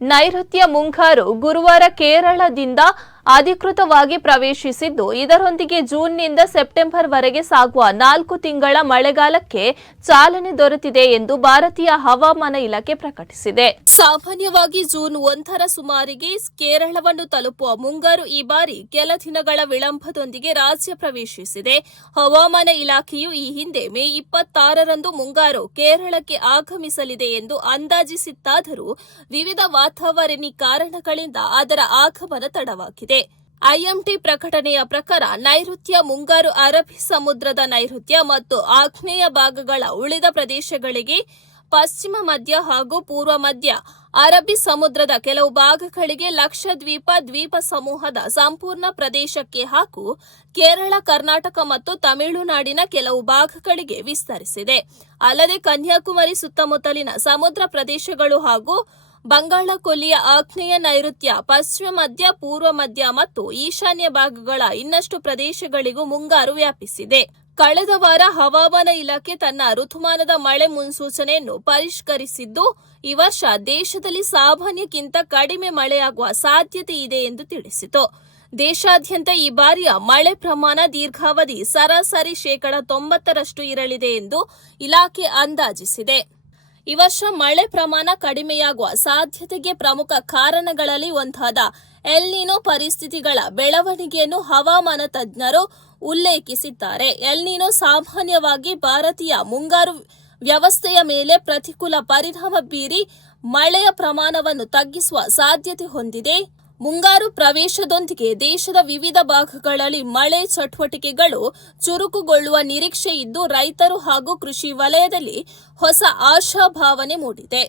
ನೈಋತ್ಯ ಮುಂಗಾರು ಗುರುವಾರ ಕೇರಳದಿಂದ ಅಧಿಕೃತವಾಗಿ ಪ್ರವೇಶಿಸಿದ್ದು, ಇದರೊಂದಿಗೆ ಜೂನ್ನಿಂದ ಸೆಪ್ಟೆಂಬರ್ ವರೆಗೆ ಸಾಗುವ 4 ತಿಂಗಳ ಮಳೆಗಾಲಕ್ಕೆ ಚಾಲನೆ ದೊರೆತಿದೆ ಎಂದು ಭಾರತೀಯ ಹವಾಮಾನ ಇಲಾಖೆ ಪ್ರಕಟಿಸಿದೆ. ಸಾಮಾನ್ಯವಾಗಿ ಜೂನ್ 1ರ ಸುಮಾರಿಗೆ ಕೇರಳವನ್ನು ತಲುಪುವ ಮುಂಗಾರು ಈ ಬಾರಿ ಕೆಲ ದಿನಗಳ ವಿಳಂಬದೊಂದಿಗೆ ರಾಜ್ಯ ಪ್ರವೇಶಿಸಿದೆ. ಹವಾಮಾನ ಇಲಾಖೆಯು ಈ ಹಿಂದೆ ಮೇ 26ರಂದು ಮುಂಗಾರು ಕೇರಳಕ್ಕೆ ಆಗಮಿಸಲಿದೆ ಎಂದು ಅಂದಾಜಿಸಿತ್ತಾದರೂ ವಿವಿಧ ವಾತಾವರಣಿ ಕಾರಣಗಳಿಂದ ಅದರ ಆಗಮನ ತಡವಾಗಿದೆ. ಐಎಂಡಿ ಪ್ರಕಟಣೆಯ ಪ್ರಕಾರ ನೈಋತ್ಯ ಮುಂಗಾರು ಅರಬ್ಬಿ ಸಮುದ್ರದ ನೈಋತ್ಯ ಮತ್ತು ಆಗ್ನೇಯ ಭಾಗಗಳ ಉಳಿದ ಪ್ರದೇಶಗಳಿಗೆ, ಪಶ್ಚಿಮ ಮಧ್ಯ ಹಾಗೂ ಪೂರ್ವ ಮಧ್ಯ ಅರಬ್ಬಿ ಸಮುದ್ರದ ಕೆಲವು ಭಾಗಗಳಿಗೆ, ಲಕ್ಷದ್ವೀಪ ದ್ವೀಪ ಸಮೂಹದ ಸಂಪೂರ್ಣ ಪ್ರದೇಶಕ್ಕೆ ಹಾಗೂ ಕೇರಳ, ಕರ್ನಾಟಕ ಮತ್ತು ತಮಿಳುನಾಡಿನ ಕೆಲವು ಭಾಗಗಳಿಗೆ ವಿಸ್ತರಿಸಿದೆ. ಅಲ್ಲದೆ ಕನ್ಯಾಕುಮಾರಿ ಸುತ್ತಮುತ್ತಲಿನ ಸಮುದ್ರ ಪ್ರದೇಶಗಳು ಹಾಗೂ ಬಂಗಾಳ ಕೊಲ್ಲಿಯ ಆಗ್ನೇಯ ನೈಋತ್ಯ, ಪಶ್ಚಿಮ ಮಧ್ಯ, ಪೂರ್ವ ಮಧ್ಯ ಮತ್ತು ಈಶಾನ್ಯ ಭಾಗಗಳ ಇನ್ನಷ್ಟು ಪ್ರದೇಶಗಳಿಗೂ ಮುಂಗಾರು ವ್ಯಾಪಿಸಿದೆ. ಕಳೆದ ವಾರ ಹವಾಮಾನ ಇಲಾಖೆ ತನ್ನ ಋತುಮಾನದ ಮಳೆ ಮುನ್ಸೂಚನೆಯನ್ನು ಪರಿಷ್ಕರಿಸಿದ್ದು, ಈ ವರ್ಷ ದೇಶದಲ್ಲಿ ಸಾಮಾನ್ಯಕ್ಕಿಂತ ಕಡಿಮೆ ಮಳೆಯಾಗುವ ಸಾಧ್ಯತೆ ಇದೆ ಎಂದು ತಿಳಿಸಿತು. ದೇಶಾದ್ಯಂತ ಈ ಬಾರಿಯ ಮಳೆ ಪ್ರಮಾಣ ದೀರ್ಘಾವಧಿ ಸರಾಸರಿ 90% ಇರಲಿದೆ ಎಂದು ಇಲಾಖೆ ಅಂದಾಜಿಸಿದೆ. ಈ ವರ್ಷ ಮಳೆ ಪ್ರಮಾಣ ಕಡಿಮೆಯಾಗುವ ಸಾಧ್ಯತೆಗೆ ಪ್ರಮುಖ ಕಾರಣಗಳಲ್ಲಿ ಒಂದಾದ ಎಲ್ ನಿನೋ ಪರಿಸ್ಥಿತಿಗಳ ಬೆಳವಣಿಗೆಯನ್ನು ಹವಾಮಾನ ತಜ್ಞರು ಉಲ್ಲೇಖಿಸಿದ್ದಾರೆ. ಎಲ್ ನಿನೋ ಸಾಮಾನ್ಯವಾಗಿ ಭಾರತೀಯ ಮುಂಗಾರು ವ್ಯವಸ್ಥೆಯ ಮೇಲೆ ಪ್ರತಿಕೂಲ ಪರಿಣಾಮ ಬೀರಿ ಮಳೆಯ ಪ್ರಮಾಣವನ್ನು ತಗ್ಗಿಸುವ ಸಾಧ್ಯತೆ ಹೊಂದಿದೆ. ಮುಂಗಾರು ಪ್ರವೇಶದೊಂದಿಗೆ ದೇಶದ ವಿವಿಧ ಭಾಗಗಳಲ್ಲಿ ಮಳೆ ಚಟುವಟಿಕೆಗಳು ಚುರುಕುಗೊಳ್ಳುವ ನಿರೀಕ್ಷೆ ಇದ್ದು, ರೈತರು ಹಾಗೂ ಕೃಷಿ ವಲಯದಲ್ಲಿ ಹೊಸ ಆಶಾಭಾವನೆ ಮೂಡಿದೆ.